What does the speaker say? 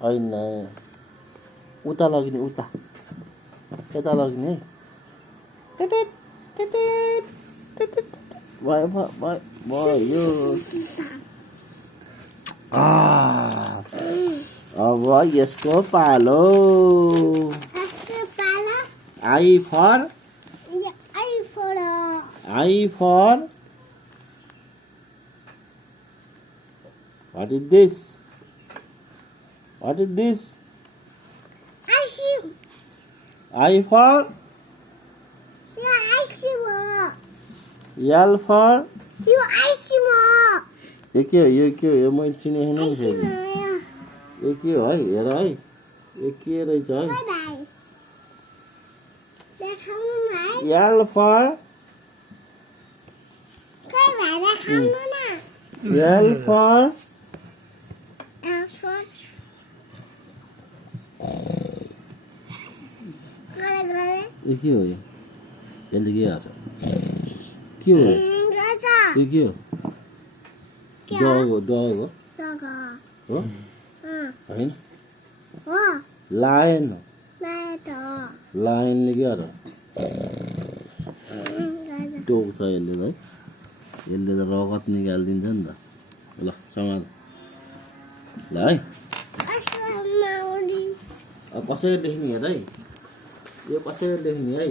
होइन उता लगिने उता यता लगिने भयो अब यसको पालो आई for what is this I for L for यो के हो यो मैले चिनेको छैन फेरि यो के हो है हेर है यो के रहेछ है L for यो के हो यो यसले के आछ के हो यो के हो डग हो होइन लायन लायनले के गर्छ टोक्छ यसले है यसले त रगत निकालिदिन्छ नि त ल समाज ल है अब कसरी लेख्ने हेर है यो कसरी लेख्ने है